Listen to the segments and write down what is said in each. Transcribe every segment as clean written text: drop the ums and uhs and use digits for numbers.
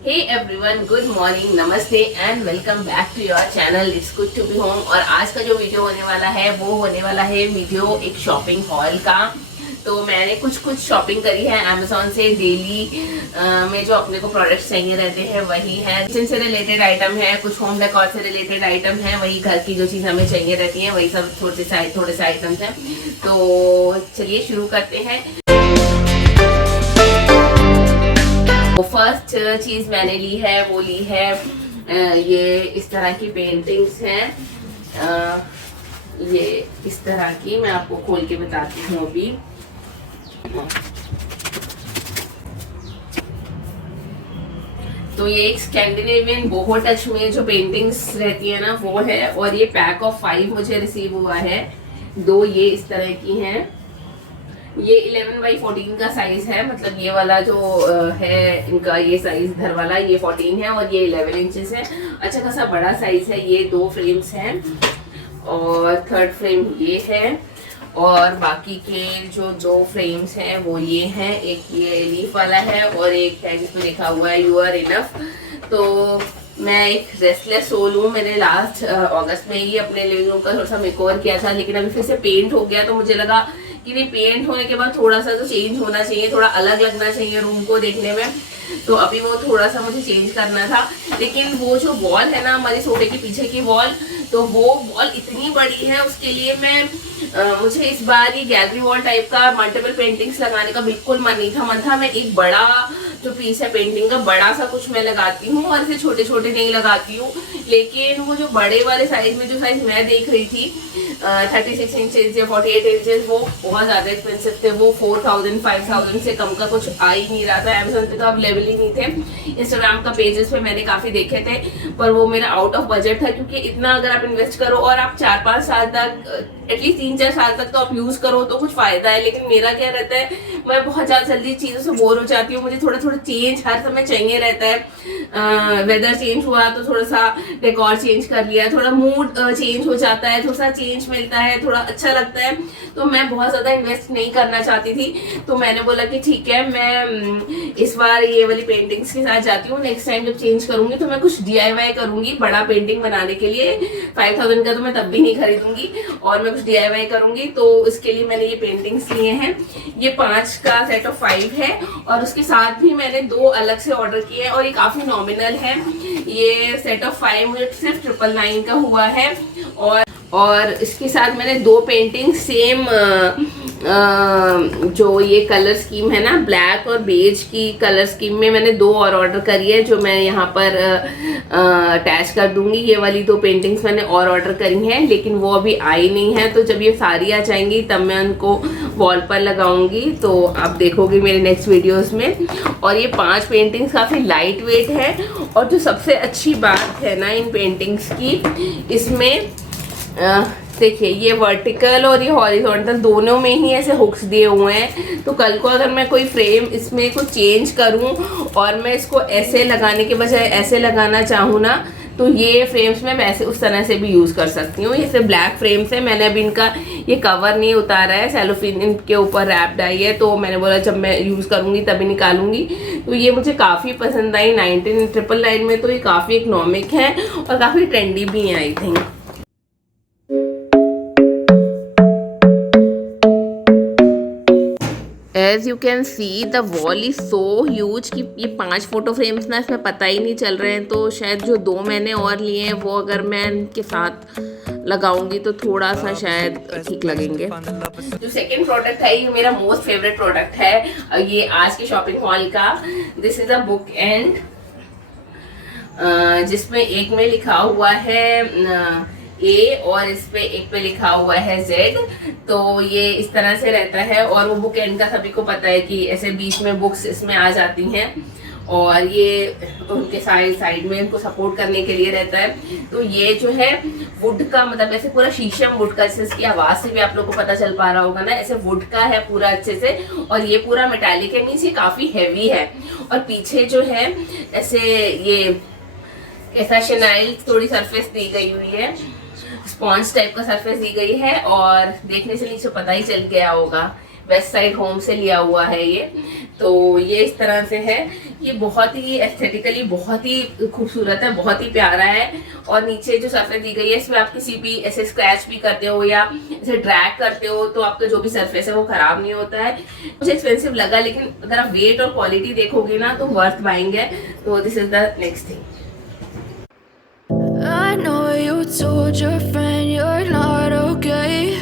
हे everyone, good morning, नमस्ते and welcome back to your channel it's good to be home. और आज का जो वीडियो होने वाला है वो होने वाला है वीडियो एक शॉपिंग हॉल का। तो मैंने कुछ शॉपिंग करी है अमेजोन से। डेली में जो अपने को प्रोडक्ट्स चाहिए रहते हैं वही है, किचन से रिलेटेड आइटम है, कुछ होम डेकोर से रिलेटेड आइटम है, वही घर की जो चीज़ हमें चाहिए रहती है वही सब थोड़े से आइटम्स हैं। तो चलिए शुरू करते हैं। फर्स्ट चीज मैंने ली है वो ली है ये इस तरह की पेंटिंग्स हैं। ये इस तरह की मैं आपको खोल के बताती हूँ अभी। तो ये एक स्कैंडिनेवियन बोहो टच में जो पेंटिंग्स रहती है ना वो है, और ये पैक ऑफ 5 मुझे रिसीव हुआ है। 2 ये इस तरह की हैं। ये 11x14 का साइज है, मतलब ये वाला जो है इनका ये साइज इधर वाला ये 14 है और ये 11 इंचेस है। अच्छा खासा बड़ा साइज है। ये 2 फ्रेम्स हैं और थर्ड फ्रेम ये है, और बाकी के जो 2 फ्रेम्स हैं वो ये हैं। एक ये लीफ वाला है और एक है जिसमें लिखा हुआ है यू आर इनफ। तो मैं एक रेस्टलेस सोल हूँ। मैंने लास्ट अगस्त में ही अपने लिविंग रूम का थोड़ा सा मेकओवर किया था, लेकिन अभी फिर से पेंट हो गया। तो मुझे लगा कि नहीं, पेंट होने के बाद थोड़ा सा तो चेंज होना चाहिए, थोड़ा अलग लगना चाहिए रूम को देखने में। तो अभी वो थोड़ा सा मुझे चेंज करना था। लेकिन वो जो वॉल है ना हमारी सोफे के पीछे की वॉल, तो वो वॉल इतनी बड़ी है, उसके लिए मुझे इस बार ये गैलरी वॉल टाइप का मल्टीपल पेंटिंग्स लगाने का बिल्कुल मन नहीं था। मन था मैं एक बड़ा जो पीस है पेंटिंग का बड़ा सा कुछ मैं लगाती हूँ और इसे छोटे छोटे नहीं लगाती हूँ। लेकिन वो जो बड़े वाले साइज में जो साइज मैं देख रही थी 36 इंचेस या 48 इंचेस, वो बहुत ज़्यादा एक्सपेंसिव थे। वो 4000 5000 से कम का कुछ आ ही नहीं रहा था। अमेजोन पे तो अवेलेबल ही नहीं थे। इंस्टाग्राम का पेजेस पे मैंने काफ़ी देखे थे, पर वो मेरा आउट ऑफ बजट था। क्योंकि इतना अगर आप इन्वेस्ट करो और आप 4-5 साल तक, एटलीस्ट 3-4 साल तक तो आप यूज करो तो कुछ फायदा है। लेकिन मेरा क्या रहता है, मैं बहुत ज्यादा जल्दी चीजों से बोर हो जाती हूँ। मुझे थोड़ा चेंज हर समय चाहिए रहता है। वेदर चेंज हुआ तो थोड़ा सा डेकोर चेंज कर लिया, थोड़ा मूड चेंज हो जाता है, थोड़ा सा चेंज मिलता है, थोड़ा अच्छा लगता है। तो मैं बहुत ज्यादा इन्वेस्ट नहीं करना चाहती थी। तो मैंने बोला कि ठीक है, मैं इस बार ये वाली पेंटिंग्स के साथ जाती हूँ। नेक्स्ट टाइम जब चेंज करूंगी तो मैं कुछ DIY करूंगी बड़ा पेंटिंग बनाने के लिए। 5000 का तो मैं तब भी नहीं खरीदूंगी और मैं कुछ DIY करूंगी। तो इसके लिए मैंने ये पेंटिंग्स लिए हैं। ये 5 का सेट ऑफ 5 है, और उसके साथ भी मैंने 2 अलग से ऑर्डर किए हैं और ये काफी नॉमिनल है। ये सेट ऑफ 5 मुझे सिर्फ 999 का हुआ है। और इसके साथ मैंने 2 पेंटिंग सेम जो ये कलर स्कीम है ना, ब्लैक और बेज की कलर स्कीम में मैंने 2 और ऑर्डर करी है, जो मैं यहाँ पर अटैच कर दूंगी। ये वाली 2 पेंटिंग्स मैंने और ऑर्डर करी हैं, लेकिन वो अभी आई नहीं है। तो जब ये सारी आ जाएंगी तब मैं उनको वॉल पर लगाऊंगी। तो आप देखोगे मेरे नेक्स्ट वीडियोस में। और ये 5 पेंटिंग्स काफ़ी लाइट वेट है। और जो सबसे अच्छी बात है ना इन पेंटिंग्स की, इसमें देखिए ये वर्टिकल और ये हॉरिजॉन्टल दोनों में ही ऐसे हुक्स दिए हुए हैं। तो कल को अगर मैं कोई फ्रेम इसमें कुछ चेंज करूं और मैं इसको ऐसे लगाने के बजाय ऐसे लगाना चाहूँ ना, तो ये फ्रेम्स में वैसे उस तरह से भी यूज़ कर सकती हूँ। ये सिर्फ ब्लैक फ्रेम्स है। मैंने अभी इनका ये कवर नहीं उतारा है, सेलोफिन इनके ऊपर रैप्ड आई है। तो मैंने बोला जब मैं यूज़ करूँगी तभी निकालूंगी। तो ये मुझे काफ़ी पसंद आई। 1999 में तो ये काफ़ी इकोनॉमिक है और काफ़ी ट्रेंडी भी है I think. As you can see the wall is so huge कि ये 5 फोटो फ्रेम्स ना इसमें पता ही नहीं चल रहे हैं। तो शायद जो 2 मैंने और लिए हैं वो अगर मैं इनके साथ लगाऊंगी तो थोड़ा सा शायद ठीक लगेंगे। जो सेकंड प्रोडक्ट है ये मेरा मोस्ट फेवरेट प्रोडक्ट है ये आज के शॉपिंग हॉल का। This is a book and, जिसमें एक में लिखा हुआ है A और इस पे एक पे लिखा हुआ है Z। तो ये इस तरह से रहता है। और वो बुक एंड का सभी को पता है कि ऐसे बीच में बुक्स इसमें आ जाती हैं, और ये उनके साइड में उनको सपोर्ट करने के लिए रहता है। तो ये जो है वुड का, मतलब ऐसे पूरा शीशम वुड का, जैसे इसकी आवाज से भी आप लोग को पता चल पा रहा होगा ना, ऐसे वुड का है पूरा अच्छे से। और ये पूरा मेटालिक है, मीन्स ये काफी हैवी है। और पीछे जो है ऐसे ये ऐसा शेनाइल थोड़ी सरफेस दी गई हुई है, स्पॉन्ज टाइप का सरफेस दी गई है। और देखने से नीचे पता ही चल गया होगा वेस्ट साइड होम से लिया हुआ है ये। तो ये इस तरह से है, ये बहुत ही एस्थेटिकली बहुत ही खूबसूरत है, बहुत ही प्यारा है। और नीचे जो सरफेस दी गई है इसमें आप किसी भी ऐसे स्क्रैच भी करते हो या ऐसे ड्रैग करते हो तो आपका जो भी सरफेस है वो खराब नहीं होता है। मुझे एक्सपेंसिव लगा, लेकिन अगर आप वेट और क्वालिटी देखोगे ना तो वर्थ बाइंग है। तो this is the next thing. I know you told your friend you're not okay,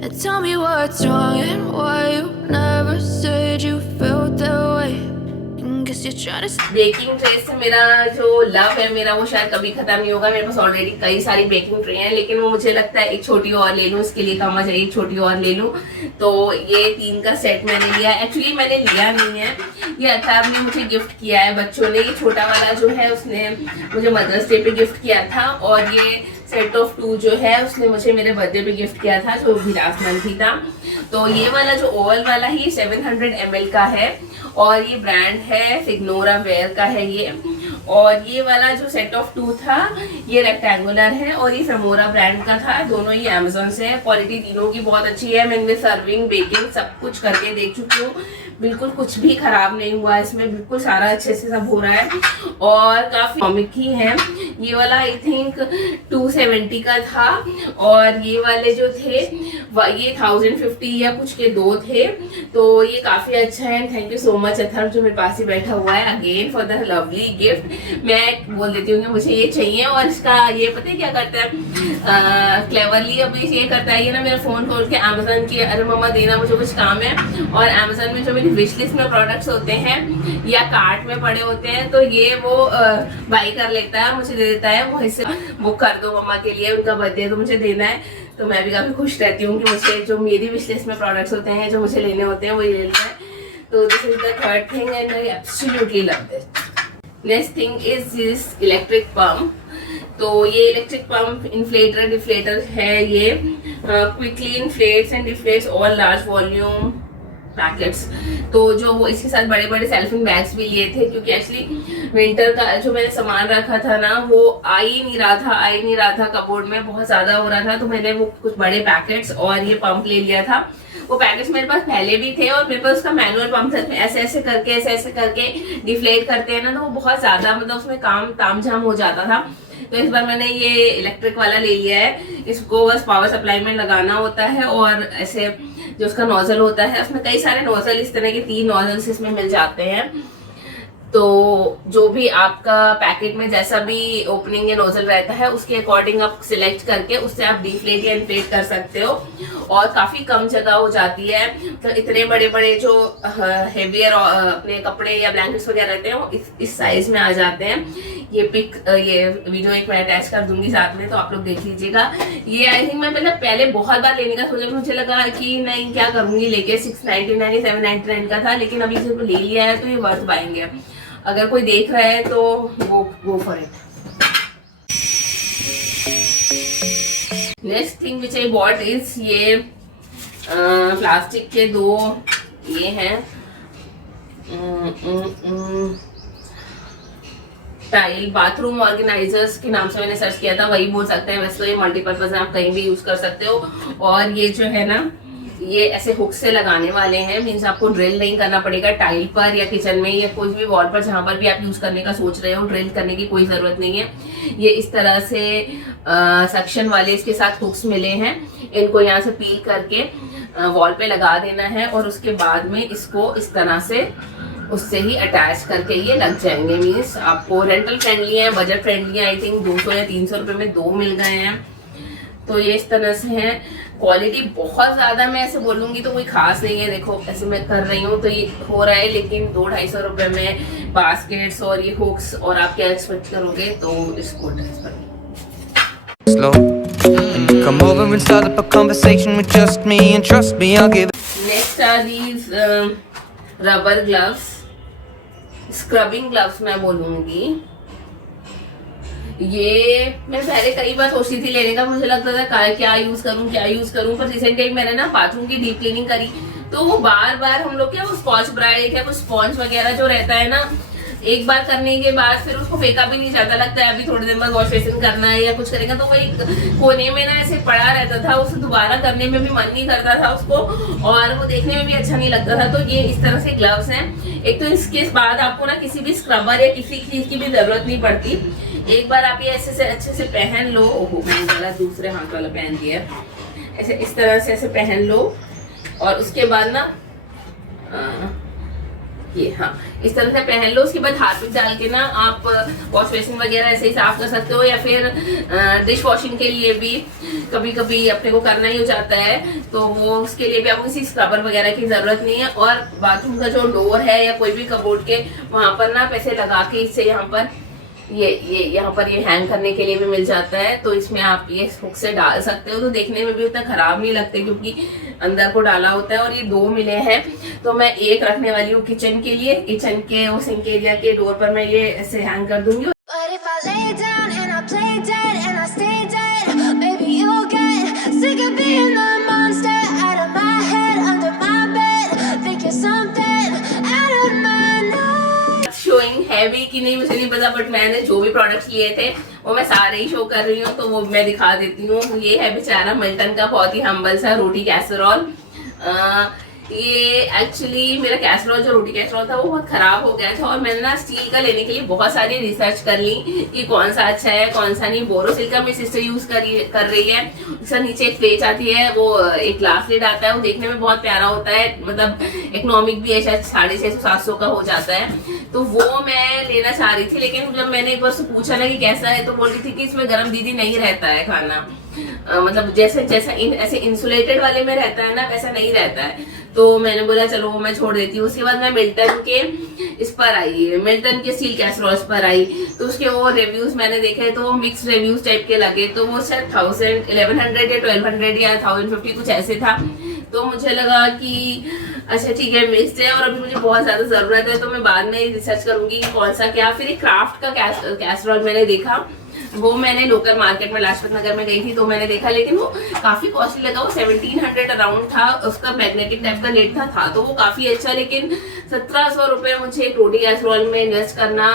and tell me what's wrong and why you never said you felt that way. Guess you're trying to. Baking tray से मेरा जो love है मेरा वो शायद कभी खत्म नहीं होगा। मेरे पास ऑलरेडी कई सारी बेकिंग ट्रे हैं, लेकिन वो मुझे लगता है एक छोटी और ले लूं, इसके लिए कहा चाहिए एक छोटी और ले लूं। तो ये 3 का सेट मैंने लिया। एक्चुअली मैंने लिया नहीं है, ये अथर्व ने मुझे गिफ्ट किया है बच्चों ने। ये छोटा वाला जो है उसने मुझे मदर्स डे पे गिफ्ट किया था, और ये सेट ऑफ 2 जो है उसने मुझे मेरे बर्थडे पे गिफ्ट किया था जो भी लास्ट मंथ ही था। तो ये वाला जो ओवल वाला ही 700 ml का है, और ये ब्रांड है सिग्नोरा वेयर का है ये। और ये वाला जो सेट ऑफ 2 था ये रेक्टेंगुलर है, और ये फेमोरा ब्रांड का था। दोनों ही अमेजोन से है, क्वालिटी तीनों की बहुत अच्छी है। मैंने सर्विंग बेकिंग सब कुछ करके देख चुकी हूँ, बिल्कुल कुछ भी खराब नहीं हुआ इसमें, बिल्कुल सारा अच्छे से सब हो रहा है। और काफी इकोनॉमिक ही है। ये वाला आई थिंक 270 का था, और ये वाले जो थे ये 1050 या कुछ के 2 थे। तो ये काफी अच्छा है। Thank you so much Atharva जो मेरे पास ही बैठा हुआ है again for the lovely gift. मैं बोल देती हूँ कि मुझे ये चाहिए, और इसका ये पता है क्या करता है क्लेवरली अभी ये करता है, ये ना मेरा फोन खोल के अमेजोन की अरे मम्मा देना मुझे कुछ काम है, और अमेजोन में जो मेरी विश लिस्ट में प्रोडक्ट्स होते हैं या कार्ट में पड़े होते हैं तो ये वो बाई कर लेता है, मुझे दे देता है। वो इसे बुक कर दो मम्मा के लिए, उनका बर्थडे तो मुझे देना है। तो मैं भी काफी खुश रहती हूँ कि मुझे जो मेरी विश लिस्ट में प्रोडक्ट्स होते हैं जो मुझे लेने होते हैं वो ये लेता है। तो this is the third thing and I absolutely love this. Next thing is this electric pump. तो ये इलेक्ट्रिक पंप इन्फ्लेटर डिफ्लेटर है। ये quickly inflates and deflates all large volume packets. तो जो वो इसके साथ बड़े बड़े सेल्फिंग बैग्स भी लिए थे, क्योंकि एक्चुअली विंटर का जो मैंने सामान रखा था ना वो आ ही नहीं रहा था कपबोर्ड में, बहुत ज्यादा हो रहा था। तो मैंने वो कुछ बड़े पैकेट्स और ये पंप ले लिया था। वो पैकेट्स मेरे पास पहले भी थे, और मेरे पास उसका मैनुअल पंप था, ऐसे ऐसे करके डिफ्लेट करते हैं ना, तो वो बहुत ज्यादा मतलब उसमें काम तामझाम हो जाता था। तो इस बार मैंने ये इलेक्ट्रिक वाला ले लिया है। इसको बस पावर सप्लाई में लगाना होता है, और ऐसे जो उसका नोजल होता है उसमें कई सारे नोजल इस तरह के 3 नोजल्स इसमें मिल जाते हैं। तो जो भी आपका पैकेट में जैसा भी ओपनिंग या नोजल रहता है उसके अकॉर्डिंग आप सिलेक्ट करके उससे आप डिफ्लेट या इन्फ्लेट कर सकते हो, और काफी कम जगह हो जाती है। तो इतने बड़े बड़े जो हेवियर अपने कपड़े या ब्लैंकेट्स वगैरह रहते हैं वो इस साइज में आ जाते हैं। ये पिक ये वीडियो एक मैं अटैच कर दूंगी साथ में, तो आप लोग देख लीजिएगा। ये आई थिंक मैं पहले बहुत बार लेने का सोचा, मुझे लगा कि नहीं क्या करूंगी लेके, 699 या 799 का था, लेकिन अभी जब ले लिया है तो ये वर्थ बाइंग है। अगर कोई देख रहा है तो वो go for it. Next thing which I bought is ये प्लास्टिक के 2 ये हैं टाइल बाथरूम ऑर्गेनाइजर्स के नाम से मैंने सर्च किया था, वही बोल सकते हैं। वैसे तो ये मल्टीपर्पज है, आप कहीं भी यूज कर सकते हो। और ये जो है ना ये ऐसे हुक से लगाने वाले हैं, मीन्स आपको ड्रिल नहीं करना पड़ेगा टाइल पर या किचन में या कोई भी वॉल पर जहां पर भी आप यूज करने का सोच रहे हो, ड्रिल करने की कोई जरूरत नहीं है। ये इस तरह से सक्शन वाले इसके साथ हुक्स मिले हैं, इनको यहाँ से पील करके वॉल पे लगा देना है, और उसके बाद में इसको इस तरह से उससे ही अटैच करके ये लग जाएंगे। मीन्स आपको रेंटल फ्रेंडली है, बजट फ्रेंडली है। आई थिंक 200 या 300 रुपए में 2 मिल गए हैं। तो ये इस तरह से है। क्वालिटी बहुत ज्यादा मैं ऐसे बोलूंगी तो कोई खास नहीं है। देखो ऐसे मैं कर रही हूँ तो ये हो रहा है, लेकिन 200-250 रुपए में बास्केट्स और ये हुक्स, और आप क्या एक्सपेक्ट करोगे। तो इसको come over and start up a conversation with just me and trust me I'll give. Next are these rubber gloves, scrubbing gloves मैं बोलूंगी। ये मैं पहले कई बार सोचती थी लेने का, मुझे लगता था क्या यूज करूं, पर रिसेंट टाइम मैंने ना बाथरूम की डीप क्लीनिंग करी तो वो बार बार हम लोग क्या वो स्कॉच ब्राइट या कुछ स्पॉन्ज वगैरह जो रहता है ना, एक बार करने के बाद फिर उसको फेंका भी नहीं जाता, लगता है अभी थोड़ी देर बाद वॉश बेसिन करना है या कुछ करेगा, तो वो एक कोने में ना ऐसे पड़ा रहता था, उसे दोबारा करने में भी मन नहीं करता था उसको, और वो देखने में भी अच्छा नहीं लगता था। तो ये इस तरह से ग्लव्स हैं। एक तो इसके बाद आपको ना किसी भी स्क्रबर या किसी चीज की भी जरूरत नहीं पड़ती। एक बार आप ये ऐसे से अच्छे से पहन लो। ओहो, मैंने दूसरे हाथ वाला पहन दिया, ऐसे इस तरह से ऐसे पहन लो, और उसके बाद ना ये हाँ इस तरह से पहन लो। उसके बाद हार्पिक डाल के ना आप वॉश बेसिन वगैरह ऐसे ही साफ कर सकते हो, या फिर डिश वॉशिंग के लिए भी कभी कभी अपने को करना ही हो जाता है, तो वो उसके लिए भी आपको किसी स्क्रबर वगैरह की जरूरत नहीं है। और बाथरूम का जो डोर है या कोई भी कबोर्ड के वहां पर ना पैसे लगा के इससे यहाँ पर ये यहाँ पर ये हैंग करने के लिए भी मिल जाता है, तो इसमें आप ये हुक से डाल सकते हो, तो देखने में भी उतना खराब नहीं लगते क्योंकि अंदर को डाला होता है। और ये 2 मिले हैं, तो मैं एक रखने वाली हूँ किचन के लिए, किचन के वो सिंक एरिया के डोर पर मैं ये ऐसे हैंग कर दूंगी। But if I lay down and I play dead and I stay dead, maybe you'll get sick of being the monster out of my head, under my bed, think you're something out of my nose. Showing heavy कि नहीं मुझे नहीं पता, but मैंने जो भी products लिए थे वो मैं सारे ही शो कर रही हूँ, तो वो मैं दिखा देती हूँ। ये है बेचारा मिल्टन का बहुत ही हम्बल सा रोटी कैसरोल। ये एक्चुअली मेरा कैसरोल जो रोटी कैसरोल था वो बहुत खराब हो गया था, और मैंने ना स्टील का लेने के लिए बहुत सारी रिसर्च कर ली कि कौन सा अच्छा है कौन सा नहीं। बोरोसिल का मेरी सिस्टर यूज कर रही है। उसका नीचे एक प्लेट आती है, वो एक ग्लास लिड आता है, वो देखने में बहुत प्यारा होता है, मतलब इकोनॉमिक भी है, शायद 650-700 का हो जाता है, तो वो मैं लेना चाह रही थी। लेकिन जब मैंने एक बार से पूछा ना कि कैसा है, तो बोल रही थी कि इसमें गर्म दीदी नहीं रहता है खाना, मतलब जैसे ऐसे इंसुलेटेड वाले में रहता है ना वैसा नहीं रहता है। तो मैंने बोला चलो वो मैं छोड़ देती हूँ। उसके बाद मैं मिल्टन के इस पर आई, मिल्टन के स्टील कैसरोल्स पर आई, तो उसके वो रिव्यूज मैंने देखे तो मिक्स रिव्यूज टाइप के लगे, तो वो शायद 1100 या 1200 या 1050 कुछ ऐसे था। तो मुझे लगा कि अच्छा ठीक है मिक्स्ड है, और अभी मुझे बहुत ज्यादा जरूरत है, तो मैं बाद में रिसर्च करूंगी कौन सा क्या। फिर एक क्राफ्ट का कैसरोल मैंने देखा, वो मैंने लोकल मार्केट में लाजपत नगर में गई थी तो मैंने देखा, लेकिन वो काफी कॉस्टली लगा। वो 1700 अराउंड था, उसका मैग्नेटिक टाइप का लेड था तो वो काफी अच्छा। लेकिन 1700 रुपए मुझे एक रोटी कैसरोल में इन्वेस्ट करना,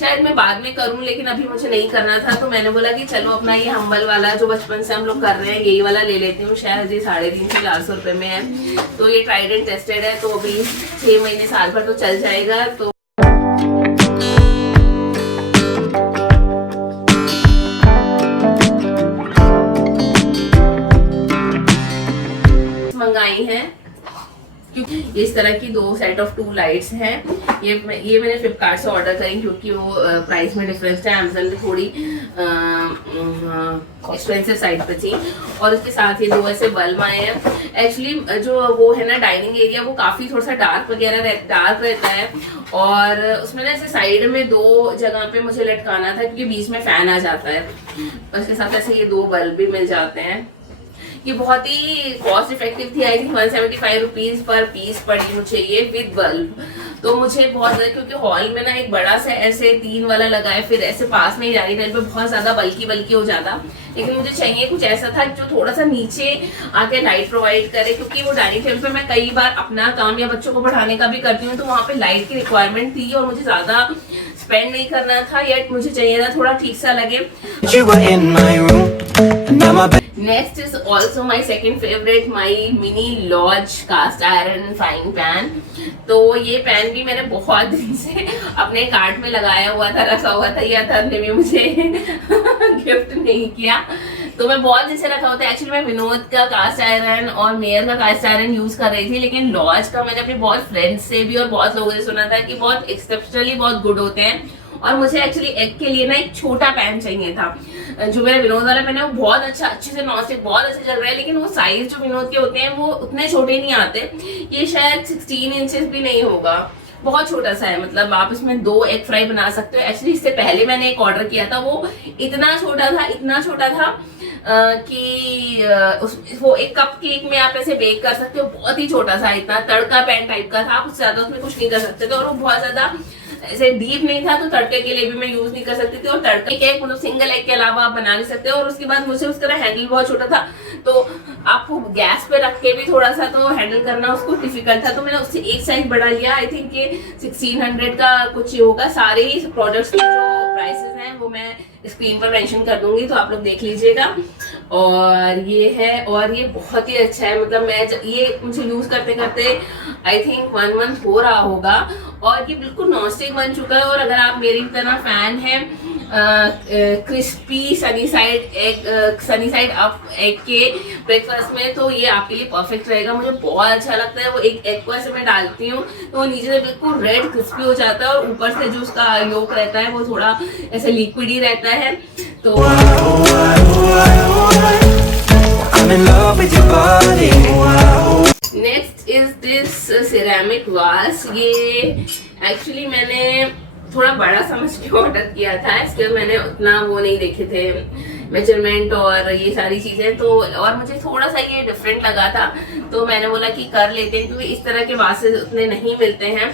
शायद मैं बाद में करूं लेकिन अभी मुझे नहीं करना था। तो मैंने बोला कि चलो अपना ये हम्बल वाला जो बचपन से हम लोग कर रहे हैं यही वाला ले लेती हूँ। शायद ये 350-400 रुपए में है, तो ये ट्राइड एंड टेस्टेड है, तो अभी 6 महीने साल भर तो चल जाएगा। तो मंगाई है क्योंकि इस तरह की 2 सेट ऑफ 2 लाइट्स हैं। ये मैंने फ्लिपकार्ट से ऑर्डर करी क्योंकि वो प्राइस में डिफरेंस था, अमेज़न में थोड़ी एक्सपेंसिव साइड पे थी। और उसके साथ ही 2 ऐसे बल्ब आए हैं। एक्चुअली जो वो है ना डाइनिंग एरिया, वो काफी थोड़ा सा डार्क रहता है, और उसमें ना ऐसे साइड में 2 जगह पे मुझे लटकाना था क्योंकि बीच में फैन आ जाता है। और उसके साथ ऐसे ये 2 बल्ब भी मिल जाते हैं। ये बहुत ही कॉस्ट इफेक्टिव थी, I think 175 rupees per piece पड़ी मुझे ये विद बल्ब। तो मुझे बहुत ज्यादा, क्योंकि हॉल में ना एक बड़ा सा ऐसे 3 वाला लगा है, फिर ऐसे पास में ही डाइनिंग टेबल पे बहुत ज्यादा बल्कि हो जाता, लेकिन मुझे चाहिए कुछ ऐसा था जो थोड़ा सा नीचे आके लाइट प्रोवाइड करे, क्योंकि वो डाइनिंग टेबल पे मैं कई बार अपना काम या बच्चों को पढ़ाने का भी करती हूँ, तो वहाँ पे लाइट की रिक्वायरमेंट थी और मुझे ज्यादा स्पेंड नहीं करना था, येट मुझे चाहिए था थोड़ा ठीक सा लगे। Next is also my second favourite, my mini Lodge cast iron frying pan. तो ये पैन भी मैंने बहुत दिन से अपने कार्ट में लगाया हुआ था, रखा हुआ था, या था ने भी मुझे गिफ्ट नहीं किया, तो मैं बहुत दिन से रखा होता है। एक्चुअली मैं विनोद का कास्ट आयरन और मेयर का कास्ट आयरन यूज कर रही थी, लेकिन लॉज का मैंने अपने बहुत फ्रेंड्स से भी और बहुत लोगों से सुना था कि बहुत एक्सेप्शनली बहुत गुड होते हैं। और मुझे एक्चुअली एग के लिए ना एक छोटा पैन चाहिए था। जो मेरा विनोद वाला पैन है वो बहुत अच्छा, अच्छे से नॉनस्टिक बहुत अच्छा चल रहा है, लेकिन वो साइज जो विनोद के होते हैं वो उतने छोटे नहीं आते। ये शायद 16 इंचेस भी नहीं होगा, बहुत छोटा सा है, मतलब आप इसमें 2 एग फ्राई बना सकते हो। एक्चुअली इससे पहले मैंने एक ऑर्डर किया था, वो इतना छोटा था कि वो एक कप केक में आप ऐसे बेक कर सकते हो, बहुत ही छोटा सा, इतना तड़का पैन टाइप का था, आप उससे ज्यादा उसमें कुछ नहीं कर सकते थे, और वो बहुत ज्यादा ऐसे डीप नहीं था तो तड़के के लिए भी मैं यूज नहीं कर सकती थी, और तड़के के मतलब सिंगल एग के अलावा आप बना नहीं सकते। और उसके बाद मुझे उसका हैंडल बहुत छोटा था, तो आपको गैस पे रख के भी थोड़ा सा तो हैंडल करना उसको डिफिकल्ट था, तो मैंने उससे एक साइज बढ़ा लिया। आई थिंक ये 1600 का कुछ होगा। सारे ही प्रोडक्ट्स के जो प्राइसेस हैं वो मैं स्क्रीन पर मेंशन कर दूंगी, तो आप लोग देख लीजिएगा। और ये है, और ये बहुत ही अच्छा है, मतलब मैं ये मुझे यूज करते करते आई थिंक 1 मंथ हो रहा होगा, और ये बिल्कुल नॉनस्टिक बन चुका है। और अगर आप मेरी तरह फैन हैं crispy sunny side up egg के ब्रेकफास्ट में, तो ये आपके लिए परफेक्ट रहेगा। मुझे बहुत अच्छा लगता है। वो एक एग को ऐसे मैं डालती हूँ तो वो नीचे से बिल्कुल रेड क्रिस्पी हो जाता है, और ऊपर से जो उसका योक रहता है वो थोड़ा ऐसे लिक्विड ही रहता है। तो नेक्स्ट इज दिस सिरेमिक वास। ये एक्चुअली मैंने थोड़ा बड़ा समझ के ऑर्डर किया था, इसके मैंने उतना वो नहीं देखे थे मेजरमेंट और ये सारी चीजें, तो और मुझे थोड़ा सा ये डिफरेंट लगा था, तो मैंने बोला कि कर लेते हैं, क्योंकि इस तरह के वासेस उतने नहीं मिलते हैं,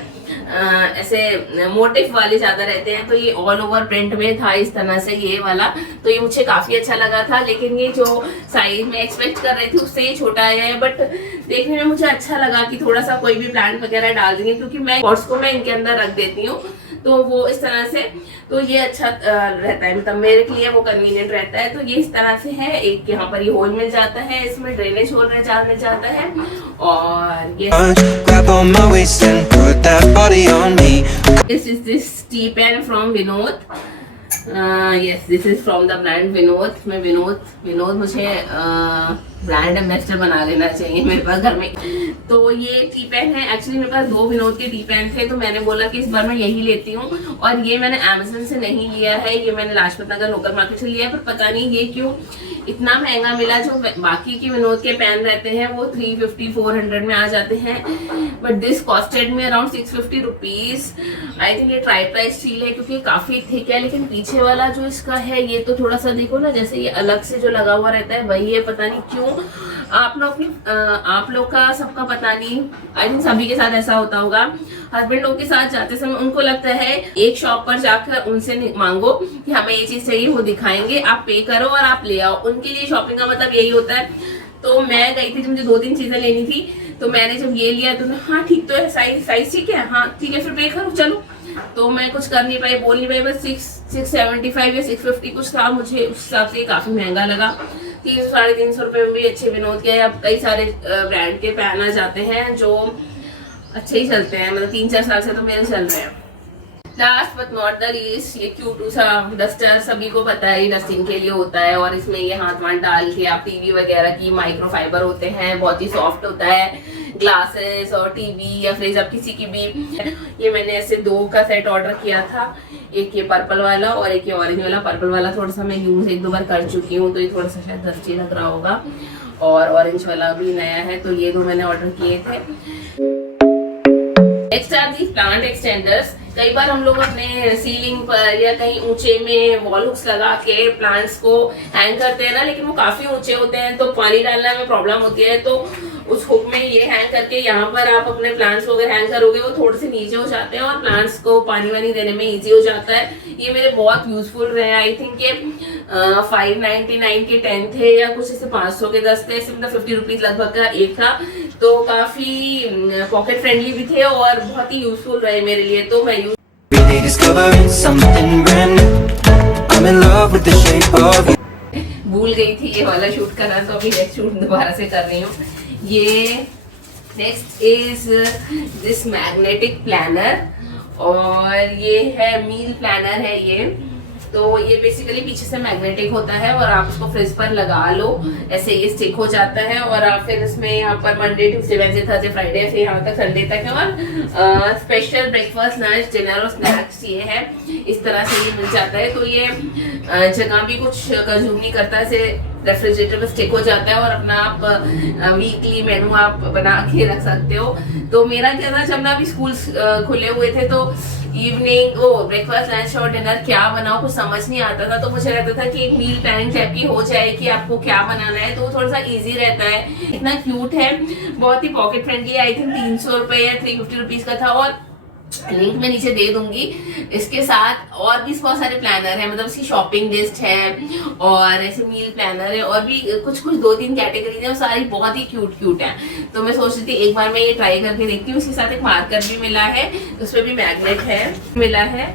ऐसे मोटिफ वाले ज्यादा रहते हैं। तो ये ऑल ओवर प्रिंट में था इस तरह से ये वाला, तो ये मुझे काफी अच्छा लगा था। लेकिन ये जो साइज में एक्सपेक्ट कर रही थी उससे ये छोटा आया है, बट देखने में मुझे अच्छा लगा कि थोड़ा सा कोई भी प्लांट वगैरह डाल देंगे, क्योंकि मैं पॉट्स को मैं इनके अंदर रख देती हूँ, तो वो इस तरह से, तो ये अच्छा रहता है, मतलब मेरे लिए वो कन्वीनियंट रहता है। तो ये इस तरह से है, एक यहाँ पर ये होल मिल जाता है, इसमें ड्रेनेज होल में जाता है। और ये this tea pan from Vinod. Yes, this is from the brand Vinod. मैं विनोद मुझे ब्रांड एम्बेसडर बना लेना चाहिए मेरे पास घर में। तो ये टी पेन है, एक्चुअली मेरे पास 2 विनोद के टी पेन थे, तो मैंने बोला कि इस बार मैं यही लेती हूँ। और ये मैंने अमेज़न से नहीं लिया है, ये मैंने लाजपत नगर लोकल मार्केट से लिया है, पर पता नहीं ये क्यों इतना महंगा मिला। जो बाकी के विनोद के पेन रहते हैं वो 350-400 में आ जाते हैं, बट दिस कॉस्टेड में अराउंड 650 रुपीज। आई थिंक ये ट्राई स्टील है, क्योंकि काफी थिक है, लेकिन पीछे वाला जो इसका है ये तो थोड़ा सा देखो ना, जैसे ये अलग से जो लगा हुआ रहता है वही है, पता नहीं क्यों। आप लोग का सबका पता नहीं, आई थिंक सभी के साथ ऐसा होता होगा। हस्बैंड लोग के साथ जाते समय उनको लगता है एक शॉप पर जाकर उनसे मांगो कि हमें ये चीज चाहिए, वो दिखाएंगे, आप पे करो और आप ले आओ। उनके लिए शॉपिंग का मतलब यही होता है। तो मैं गई थी, मुझे 2-3 चीजें लेनी थी, तो मैंने जब ये लिया तो हाँ ठीक तो है, साइज ठीक है, हाँ ठीक है, फिर पे करो चलो। तो मैं कुछ कर नहीं पाई, बोल नहीं पाई, बस 675 या 650 कुछ था। मुझे उस हिसाब से काफी महंगा लगा। 300-350 रुपए में भी अच्छे विनोद के, अब कई सारे ब्रांड के पेन आ जाते हैं जो अच्छे ही चलते हैं, मतलब 3-4 साल से तो मेरे चल रहे हैं। Last but not the least, ये क्यूट सा डस्टर, सभी को पता है डस्टिंग के लिए होता है, और इसमें ये हाथ वाथ डाल के आप टीवी वगैरह की माइक्रोफाइबर होते हैं, बहुत ही सॉफ्ट होता है, ग्लासेस और टीवी या फ्रिज आप किसी की भी। ये मैंने ऐसे 2 का सेट ऑर्डर किया था, एक ये पर्पल वाला और एक ये ऑरेंज वाला। पर्पल वाला थोड़ा सा मैं यूज 1-2 बार कर चुकी हूँ, तो ये थोड़ा सा शायद डस्टी लग रहा होगा, और ऑरेंज वाला भी नया है, तो ये 2 मैंने ऑर्डर किए थे। Next are the plant extenders. कई बार हम लोग अपने सीलिंग पर या कहीं ऊंचे में वॉल हुक्स लगा के प्लांट्स को हैंग करते हैं ना, लेकिन वो काफी ऊंचे होते हैं, तो पानी डालने में प्रॉब्लम होती है। तो उस हुक में ये हैंग करके यहाँ पर आप अपने प्लांट्स को अगर हैंग करोगे वो थोड़े से नीचे हो जाते हैं, और प्लांट्स को पानी वानी देने में इजी हो जाता है। ये मेरे बहुत यूजफुल रहे। आई थिंक ये 599 के 10 थे या कुछ ऐसे 500 के 10 थे, ऐसे मतलब 50 रुपीज लगभग का एक था, तो काफी पॉकेट फ्रेंडली भी थे और बहुत ही यूजफुल रहे मेरे लिए। तो मैं भूल गई थी ये वाला शूट करना, तो अभी नेक्स्ट शूट दोबारा से कर रही हूँ। ये next is this magnetic planner, और ये है मील प्लानर है ये। तो ये बेसिकली पीछे से मैग्नेटिक होता है और आप उसको फ्रिज पर लगा लो, ऐसे ये स्टिक हो जाता है, और आप फिर इसमें यहाँ पर Monday Tuesday Wednesday Thursday Friday से यहाँ तक संडे तक है, और स्पेशल ब्रेकफास्ट लंच डिनर और स्नैक्स ये है, इस तरह से ये मिल जाता है। तो ये जगह भी कुछ कंज्यूम नहीं करता, ऐसे रेफ्रिजरेटर में स्टिक हो जाता है, और अपना आप वीकली मेनू आप बना के रख सकते हो। तो मेरा क्या था, जब ना अभी स्कूल खुले हुए थे तो इवनिंग ब्रेकफास्ट लंच और डिनर क्या बनाओ कुछ समझ नहीं आता था, तो मुझे लगता था कि एक मील प्लानिंग टाइप की हो जाए कि आपको क्या बनाना है, तो वो थोड़ा सा इजी रहता है। इतना क्यूट है, बहुत ही पॉकेट फ्रेंडली। आई थिंक 300 रुपए या 350 रुपीज का था, और लिंक मैं नीचे दे दूंगी। इसके साथ और भी बहुत सारे प्लानर है, मतलब इसकी शॉपिंग लिस्ट है और ऐसे मील प्लानर है और भी कुछ 2-3 कैटेगरीज है, वो सारी बहुत ही क्यूट है। तो मैं सोच रही थी एक बार मैं ये ट्राई करके देखती हूँ। इसके साथ एक मार्कर भी मिला है, उसमें भी मैग्नेट है मिला है।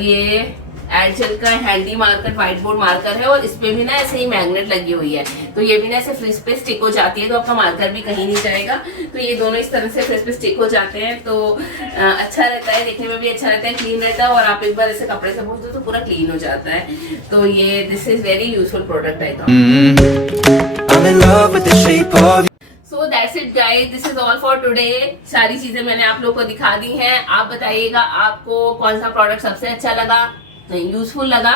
ये एडजेल का handy marker, white board marker है और इसमें भी ना ऐसे ही मैग्नेट लगी हुई है, तो ये भी ना ऐसे फ्रिज पे स्टिक हो जाती है, तो आपका मार्कर भी कहीं नहीं जाएगा। तो ये दोनों इस तरह से फ्रिज पे स्टिक हो जाते हैं, तो अच्छा रहता है, देखने में भी अच्छा रहता है, क्लीन रहता है और आप एक बार ऐसे कपड़े से पोंछ दो तो पूरा क्लीन हो जाता है। तो ये this is very useful product I thought. I'm in love with the shape of so that's it guys, this is all for today. सारी चीजें मैंने आप लोगों को दिखा दी हैं। आप बताइएगा आपको कौन सा प्रोडक्ट सबसे अच्छा लगा, यूजफुल लगा।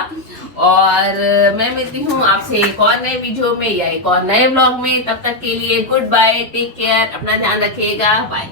और मैं मिलती हूँ आपसे एक और नए वीडियो में या एक और नए ब्लॉग में। तब तक के लिए गुड बाय, टेक केयर, अपना ध्यान रखिएगा, बाय।